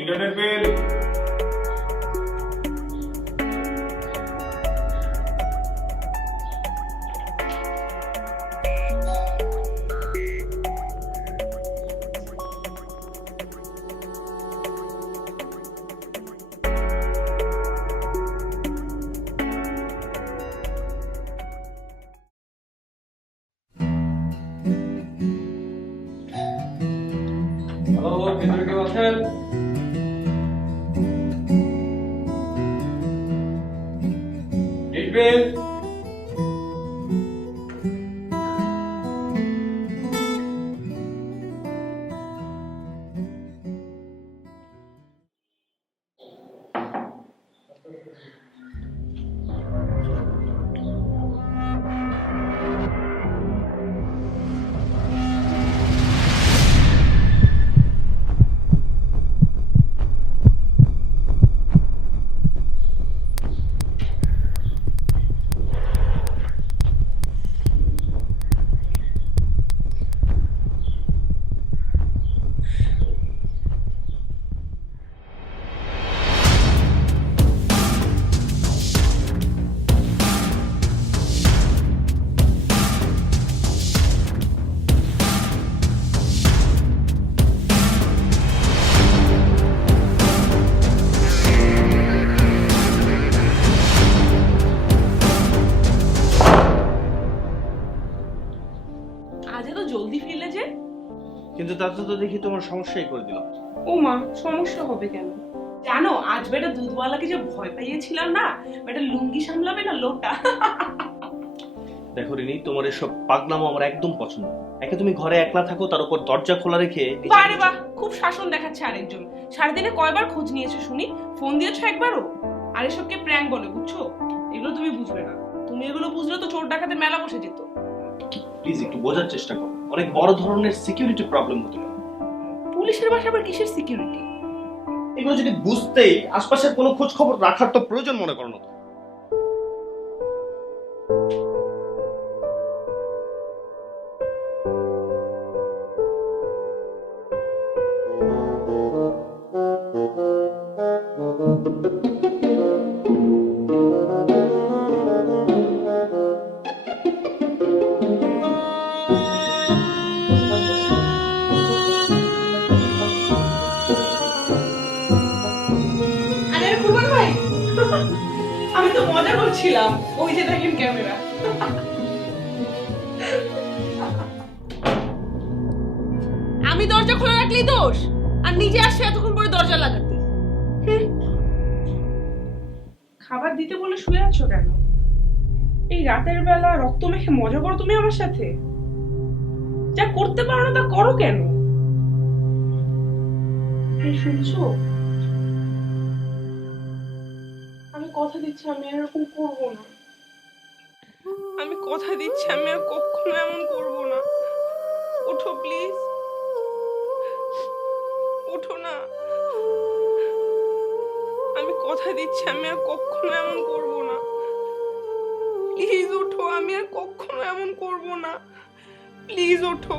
Internet bill. Hello, ভিতরে কেউ আছেন? বিল। আজ এত জলদি ফিরলে যে? কিন্তু তাতে তো দেখি তোমার সমস্যাই করে দিলাম। ও মা, সমস্যা হবে কেন? জানো আজ বেটা দুধওয়ালাকে যে ভয় পাইয়েছিলাম না, বেটা লুঙ্গি সামলাবে না লোটা। দেখো রিনি, তোমার এসব পাগলামো আমার একদম পছন্দ না। একে তুমি ঘরে একলা থাকো, তার উপর দরজা খোলা রেখে। বারে বাহ, খুব শাসন দেখাচ্ছে আরেকজন। সারাদিনে কয়বার খোঁজ নিয়েছো শুনি? ফোন দিয়েছো একবারও? আর এসবকে প্র্যাঙ্ক বলে, বুঝছো? এগুলো তুমি বুঝবে না। তুমি এগুলো বুঝলে তো চোর ডাকাতের মেলা বসে যেত। প্লিজ একটু বোঝার চেষ্টা করো, অনেক বড় ধরনের সিকিউরিটি প্রবলেম হতে পারে। পুলিশের বাসা আবার কিসের সিকিউরিটি? এগুলো যদি বুঝতেই আশপাশের কোনো খোঁজ খবর রাখার তো প্রয়োজন মনে করো না। আরে কুমার ভাই, আমি তো মজা করছিলাম। ওই যে দেখেন ক্যামেরা। আমি দরজা খোলা রাখলেই দোষ, আর নিজে আসছে এতক্ষণ পরে দরজা লাগাতে। খাবার দিতে বলে শুয়ে আছো কেন? এই রাতের বেলা রক্ত মেখে মজা করো তুমি আমার সাথে? যা করতে পারো না তা করো কেন? এই শুনছো? আমি কথা দিচ্ছি আমি আর এরকম করবো না। আমি কথা দিচ্ছি আমি আর কখনো এমন করবো না। ওঠো প্লিজ, ওঠো না। আমি কথা দিচ্ছি আমি আর কখনো এমন করবো না। প্লিজ ওঠো, আমি আর কখনো এমন করবো না। প্লিজ ওঠো।